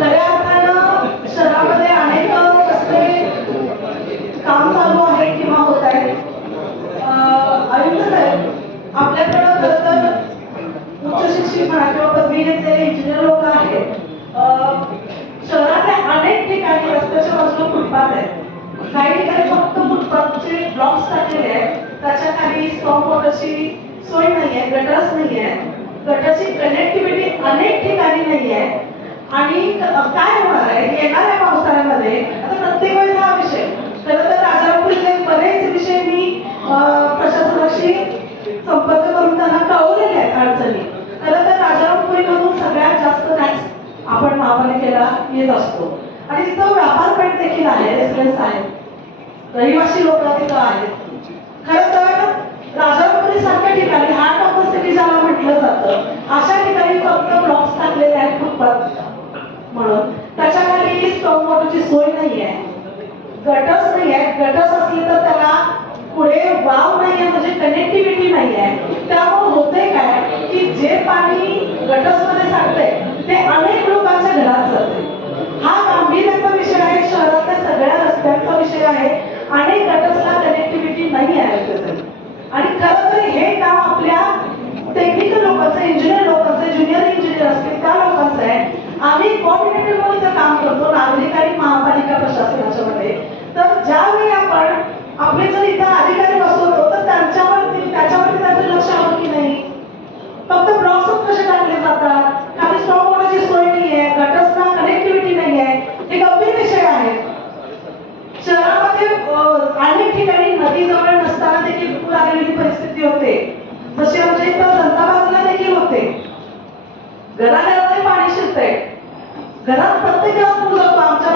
खऱ्या अर्थानं शहरामध्ये अनेक रस्ते काम चालू आहे किंवा होत आहे. आयुक्त साहेब, आपल्याकडं खरं तर उच्च शिक्षित म्हणा किंवा पदवी घेतलेले इंजिनियर लोक आहेत. शहरातल्या अनेक ठिकाणी रस्त्याच्या बाजूला फुटपाथ आहे. काही ठिकाणी फक्त फुटपाथचे ब्लॉक्स टाकलेले आहेत. त्याच्या खाली स्टॉप वॉटरची सोय नाहीये, गटर्स नाहीये, गटरची कनेक्टिव्हिटी अनेक ठिकाणी नाहीये. आणि काय होणार आहे येणाऱ्या पावसाळ्यामध्ये? आता प्रत्येक वेळेस हा विषय, खरं तर राजापूरचे बरेच विषय मी प्रशासनाशी संपर्क करून त्यांना कळवलेले आहेत अडचणी. खरं तर राजापूरमधून सगळ्यात जास्त टॅक्स आपण महापालिकेला येत असतो आणि तिथं व्यापार पेठ देखील आहे, रेसिडेन्स आहे, रहिवासी लोक तिथं आहेत. खरं तर राजापुरी सारख्या ठिकाणी हार्ट ऑफ द सिटी ज्याला म्हटलं जातं, अशा ठिकाणी फक्त ब्लॉक्स टाकलेले आहेत फुटपाथ म्हणून. त्याच्या खाली स्टॉप वॉटरची सोय नाहीये, गटर्स नाहीये. गटर्स असले तर त्याला पुढे वाव नाहीये, म्हणजे कनेक्टिव्हिटी नाहीये. त्यामुळे होते काय की जे पाणी गटर्स मध्ये साठतंय ते अनेक लोकांच्या घरात जाते. हा गांभीर्याचा विषय आहे, शहरातल्या सगळ्या रस्त्यांचा विषय आहे. अनेक गटर्सला कनेक्टिव्हिटी नाही आहे. आणि खरं तर हे काम आपल्या टेक्निकल लोकांचं, इंजिनियर लोकांचं, ज्युनियर इंजिनियर असतील त्या लोकांचं आहे. आम्ही कोऑर्डिनेटर म्हणून इथं काम करतो नागरिक आणि महापालिका प्रशासनाच्या मध्ये. तर ज्यावेळी आपण आपले जर इथं अधिकारी बसवतो तर त्याच्यावरती त्याचं लक्ष हवं की नाही? फक्त ब्लॉक्स कसे टाकले जातात, खाली स्टॉप वॉटरची सोय नाहीये, गटर्सला कनेक्टिव्हिटी नाहीये, हे गंभीर विषय आहेत. शहरामध्ये अनेक ठिकाणी नदी जवळ नसताना देखील पूर आलेली परिस्थिती होते. जशी आमच्या इथं जनता बाजूला देखील होते. घराघरामध्ये पाणी शिरतंय, घरात प्रत्येक पूर जातो. आमच्या